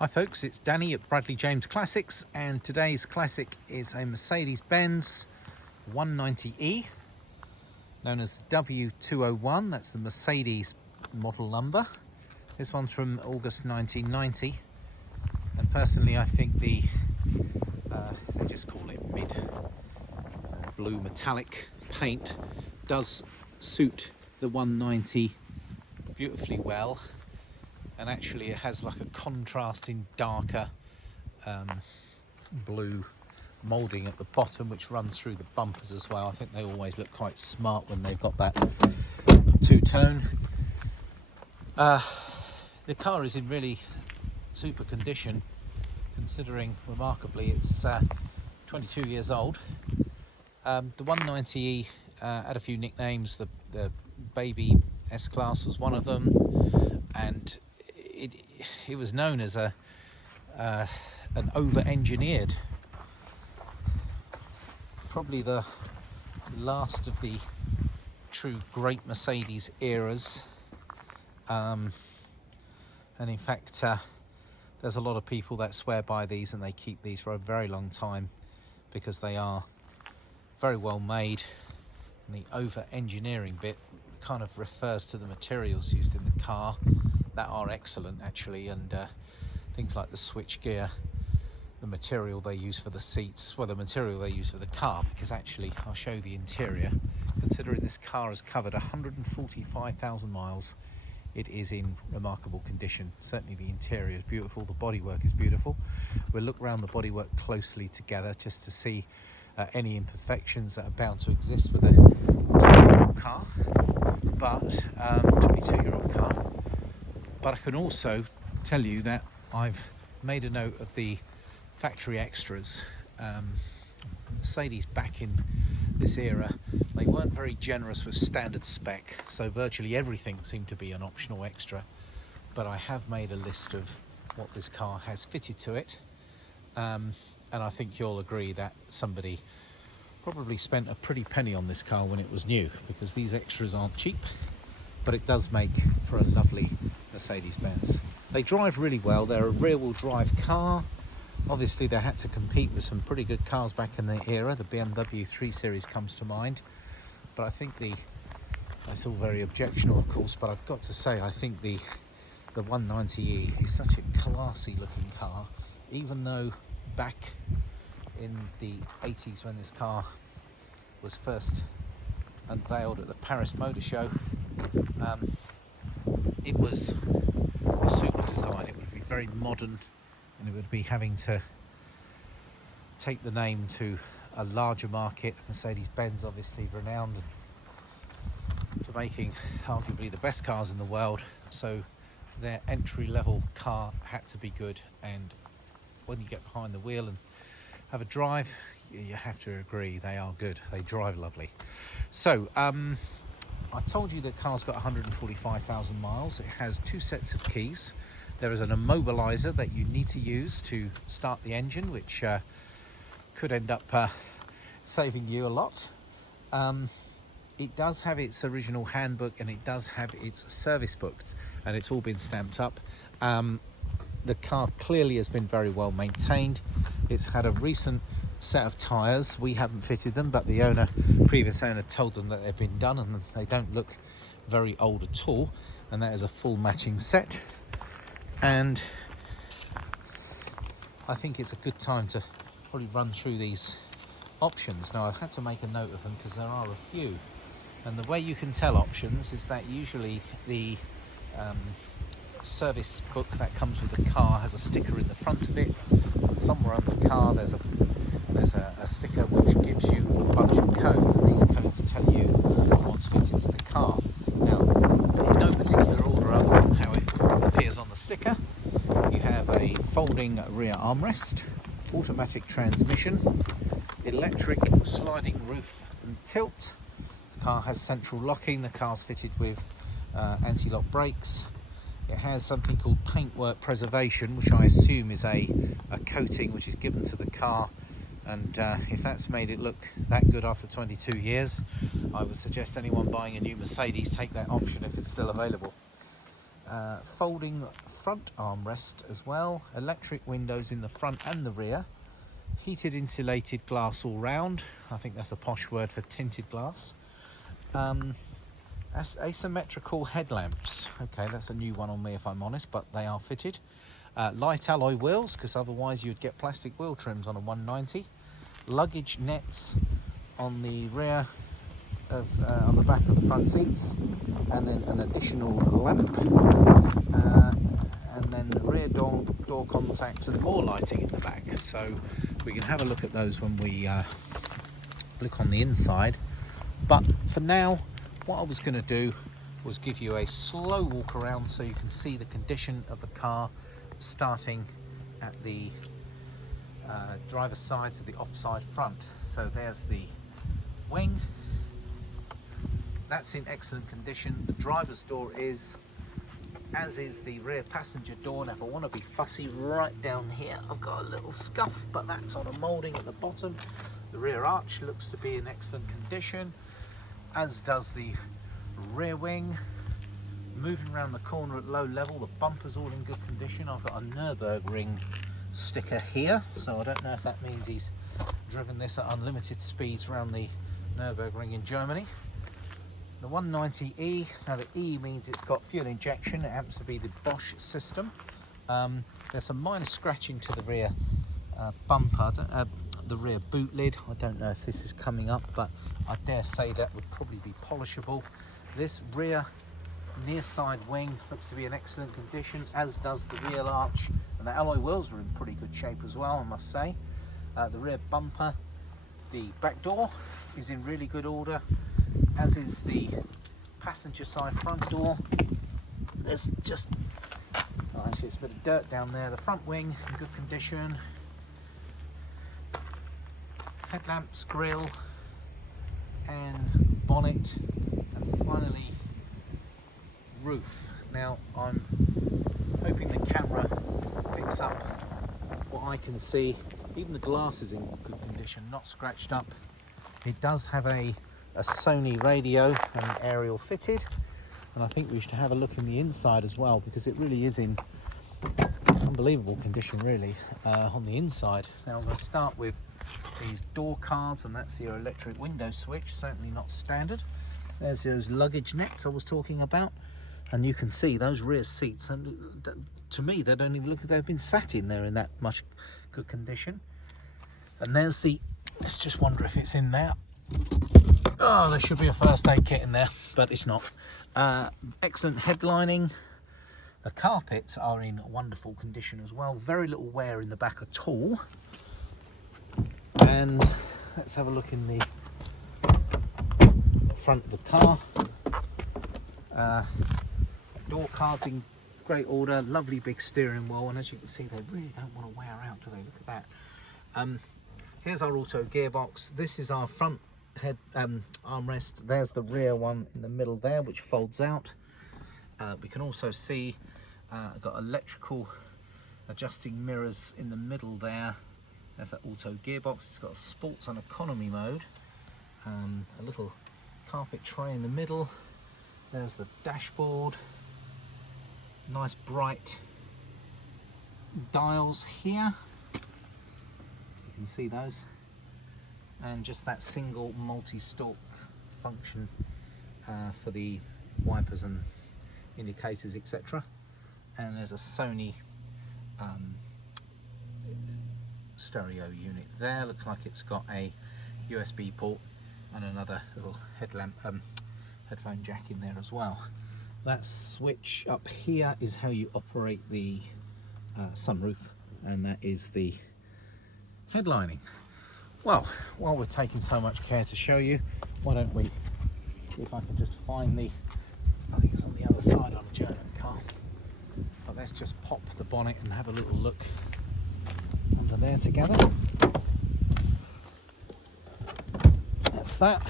Hi folks, it's Danny at Bradley James Classics, and today's classic is a Mercedes-Benz 190E, known as the W201. That's the Mercedes model number. This one's from August 1990, and personally I think they just call it mid blue metallic paint does suit the 190 beautifully well. And actually it has like a contrasting darker blue moulding at the bottom, which runs through the bumpers as well. I think they always look quite smart when they've got that two-tone. The car is in really super condition, considering remarkably it's 22 years old. The 190E had a few nicknames. The baby S-Class was one of them, and it was known as an over-engineered, probably the last of the true great Mercedes eras, and in fact there's a lot of people that swear by these, and they keep these for a very long time because they are very well made. And the over-engineering bit kind of refers to the materials used in the car that are excellent actually, and things like the switch gear, the material they use for the seats, well, the material they use for the car, because actually I'll show you the interior. Considering this car has covered 145,000 miles, it is in remarkable condition. Certainly the interior is beautiful, the bodywork is beautiful. We'll look around the bodywork closely together just to see any imperfections that are bound to exist with a 22-year-old car, but 22-year-old car. But I can also tell you that I've made a note of the factory extras. Mercedes back in this era, they weren't very generous with standard spec, so virtually everything seemed to be an optional extra. But I have made a list of what this car has fitted to it, and I think you'll agree that somebody probably spent a pretty penny on this car when it was new, because these extras aren't cheap, but it does make for a lovely Mercedes-Benz. They drive really well. They're a rear-wheel drive car. Obviously they had to compete with some pretty good cars back in the era. The BMW 3 Series comes to mind, but I think that's all very objectionable, of course, but I've got to say I think the 190E is such a classy looking car, even though back in the 80s when this car was first unveiled at the Paris Motor Show, it was a super design. It would be very modern, and it would be having to take the name to a larger market. Mercedes-Benz obviously renowned for making arguably the best cars in the world, so their entry-level car had to be good, and when you get behind the wheel and have a drive, you have to agree they are good. They drive lovely. So I told you the car's got 145,000 miles. It has two sets of keys. There is an immobilizer that you need to use to start the engine, which could end up saving you a lot. It does have its original handbook, and it does have its service book, and it's all been stamped up. The car clearly has been very well maintained. It's had a recent set of tyres. We haven't fitted them, but the previous owner told them that they've been done, and they don't look very old at all, and that is a full matching set. And I think it's a good time to probably run through these options. Now I've had to make a note of them because there are a few, and the way you can tell options is that usually the service book that comes with the car has a sticker in the front of it, and somewhere on the car there's a sticker which gives you a bunch of codes, and these codes tell you what's fitted to the car. Now, in no particular order other than how it appears on the sticker, you have a folding rear armrest, automatic transmission, electric sliding roof and tilt. The car has central locking. The car's fitted with anti-lock brakes. It has something called paintwork preservation, which I assume is a coating which is given to the car, and if that's made it look that good after 22 years, I would suggest anyone buying a new Mercedes take that option if it's still available. Folding front armrest as well, electric windows in the front and the rear, heated insulated glass all round. I think that's a posh word for tinted glass. Asymmetrical headlamps. Okay, that's a new one on me if I'm honest, but they are fitted. Light alloy wheels, because otherwise you'd get plastic wheel trims on a 190. Luggage nets on the rear of on the back of the front seats, and then an additional lamp, and then the rear door contacts and more lighting in the back. So we can have a look at those when we look on the inside. But for now, what I was going to do was give you a slow walk around so you can see the condition of the car, starting at the driver's side to the offside front. So there's the wing. That's in excellent condition. The driver's door is, as is the rear passenger door. Now if I want to be fussy, right down here I've got a little scuff, but that's on a moulding at the bottom. The rear arch looks to be in excellent condition, as does the rear wing. Moving around the corner at low level, the bumper's all in good condition. I've got a Nürburgring sticker here, so I don't know if that means he's driven this at unlimited speeds around the Nürburgring in Germany. The 190E, now the E means it's got fuel injection. It happens to be the Bosch system. There's some minor scratching to the rear bumper, the rear boot lid. I don't know if this is coming up, but I dare say that would probably be polishable. This rear near side wing looks to be in excellent condition, as does the rear arch, and the alloy wheels are in pretty good shape as well, I must say. The rear bumper, the back door is in really good order, as is the passenger side front door. There's just, oh, actually it's a bit of dirt down there. The front wing in good condition. Headlamps, grille, and bonnet, and finally roof. Now I'm hoping the camera picks up what I can see. Even the glass is in good condition, not scratched up. It does have a Sony radio and an aerial fitted, and I think we should have a look in the inside as well, because it really is in unbelievable condition really on the inside. Now I'm going to start with these door cards, and that's your electric window switch, certainly not standard. There's those luggage nets I was talking about, and you can see those rear seats, and to me they don't even look like they've been sat in there in that much good condition. And there's the, let's just wonder if it's in there. Oh, there should be a first aid kit in there, but it's not. Excellent headlining. The carpets are in wonderful condition as well. Very little wear in the back at all. And let's have a look in the front of the car. Door cards in great order. Lovely big steering wheel, and as you can see, they really don't want to wear out, do they? Look at that. Here's our auto gearbox. This is our front head armrest. There's the rear one in the middle there, which folds out. We can also see I've got electrical adjusting mirrors in the middle there. There's that auto gearbox. It's got a sports and economy mode. A little carpet tray in the middle. There's the dashboard. Nice bright dials here. You can see those. And just that single multi-stalk function for the wipers and indicators, etc. And there's a Sony stereo unit there. Looks like it's got a USB port and another little headphone jack in there as well. That switch up here is how you operate the sunroof, and that is the headlining. Well, while we're taking so much care to show you, why don't we see if I can just find the, I think it's on the other side on a German car, but let's just pop the bonnet and have a little look under there together. That's that.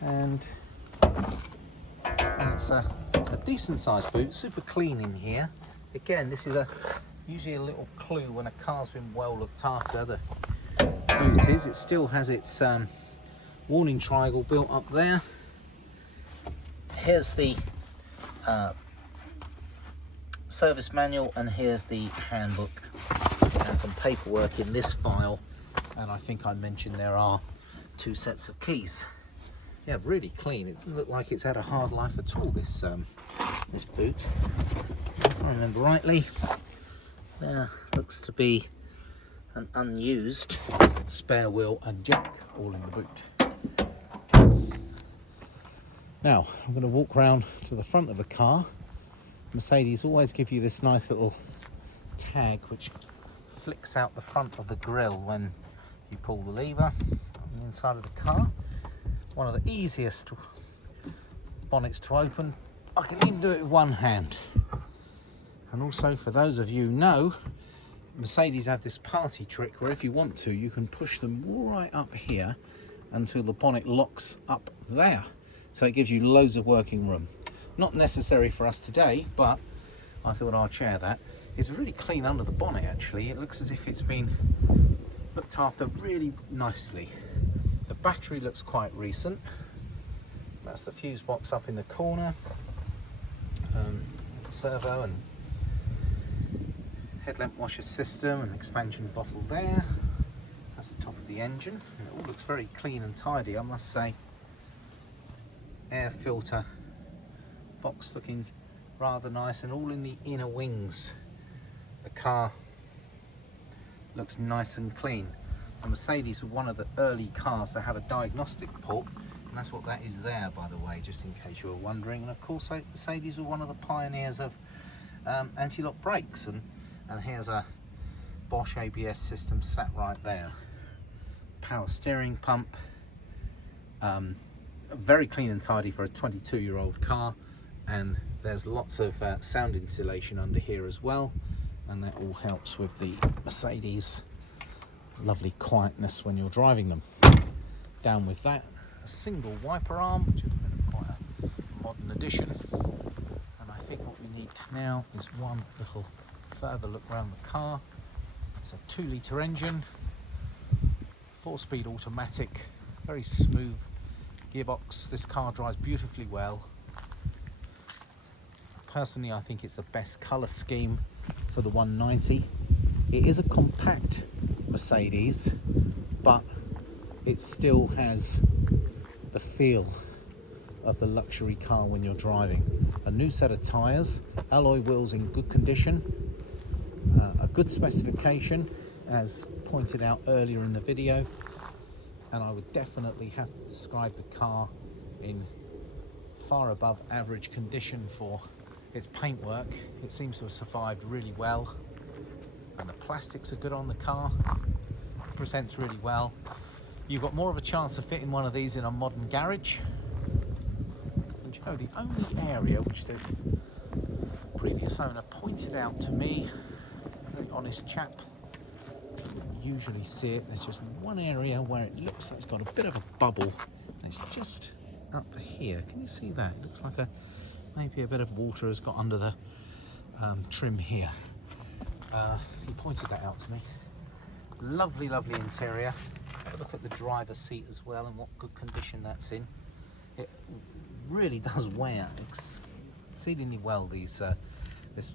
And it's a decent sized boot, super clean in here. Again, this is usually a little clue when a car's been well looked after. The boot is, it still has its warning triangle built up there. Here's the service manual, and here's the handbook and some paperwork in this file. And I think I mentioned there are 2 sets of keys. Yeah, really clean. It doesn't look like it's had a hard life at all, this this boot. If I remember rightly, there looks to be an unused spare wheel and jack all in the boot. Now I'm going to walk round to the front of the car. Mercedes always give you this nice little tag which flicks out the front of the grille when you pull the lever on the inside of the car. One of the easiest bonnets to open. I can even do it with one hand. And also, for those of you who know, Mercedes have this party trick where if you want to, you can push them right up here until the bonnet locks up there. So it gives you loads of working room. Not necessary for us today, but I thought I'd share that. It's really clean under the bonnet actually. It looks as if it's been looked after really nicely. The battery looks quite recent. That's the fuse box up in the corner. Servo and headlamp washer system and expansion bottle there. That's the top of the engine. And it all looks very clean and tidy, I must say. Air filter box looking rather nice, and all in the inner wings. The car looks nice and clean. The Mercedes were one of the early cars to have a diagnostic port, and that's what that is there, by the way, just in case you were wondering. And of course, Mercedes were one of the pioneers of anti-lock brakes, and here's a Bosch ABS system sat right there. Power steering pump, very clean and tidy for a 22-year-old car, and there's lots of sound insulation under here as well, and that all helps with the Mercedes lovely quietness when you're driving them. Down with that, a single wiper arm, which has been quite a modern addition. And I think what we need now is one little further look around the car. It's a 2-litre engine, 4-speed automatic, very smooth gearbox. This car drives beautifully well. Personally, I think it's the best colour scheme for the 190. It is a compact Mercedes, but it still has the feel of the luxury car when you're driving. A new set of tyres, alloy wheels in good condition, a good specification as pointed out earlier in the video, and I would definitely have to describe the car in far above average condition for its paintwork. It seems to have survived really well, and the plastics are good on the car. It presents really well. You've got more of a chance of fitting one of these in a modern garage. And you know, the only area which the previous owner pointed out to me, very honest chap, you usually see it, there's just one area where it looks like it's got a bit of a bubble, and it's just up here. Can you see that? It looks like maybe a bit of water has got under the trim here. He pointed that out to me. Lovely, lovely interior. Have a look at the driver's seat as well and what good condition that's in. It really does wear exceedingly well, this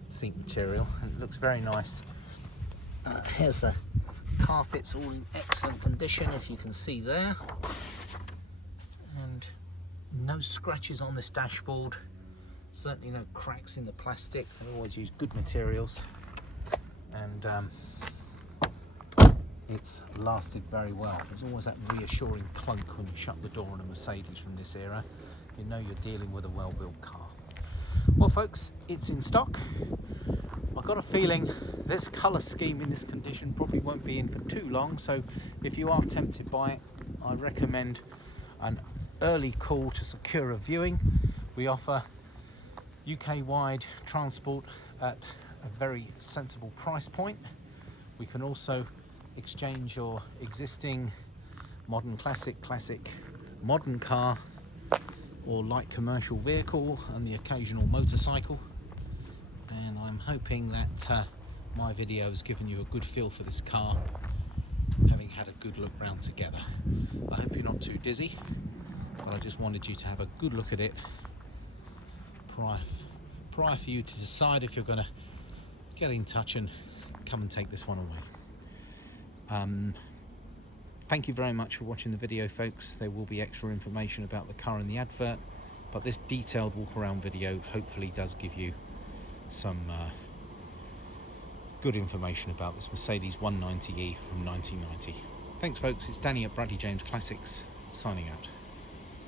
seat material, and it looks very nice. Here's the carpets, all in excellent condition, if you can see there, and no scratches on this dashboard. Certainly no cracks in the plastic. They always use good materials, and it's lasted very well. There's always that reassuring clunk when you shut the door on a Mercedes from this era. You know you're dealing with a well-built car. Well folks, it's in stock. I've got a feeling this colour scheme in this condition probably won't be in for too long, so if you are tempted by it, I recommend an early call to secure a viewing. We offer UK-wide transport at a very sensible price point. We can also exchange your existing modern classic modern car or light commercial vehicle and the occasional motorcycle, and I'm hoping that my video has given you a good feel for this car, having had a good look round together. I hope you're not too dizzy, but I just wanted you to have a good look at it prior for you to decide if you're going to get in touch and come and take this one away. Thank you very much for watching the video, folks. There will be extra information about the car in the advert, but this detailed walk around video hopefully does give you some good information about this Mercedes 190e from 1990. Thanks folks, it's Danny at Bradley James Classics, signing out.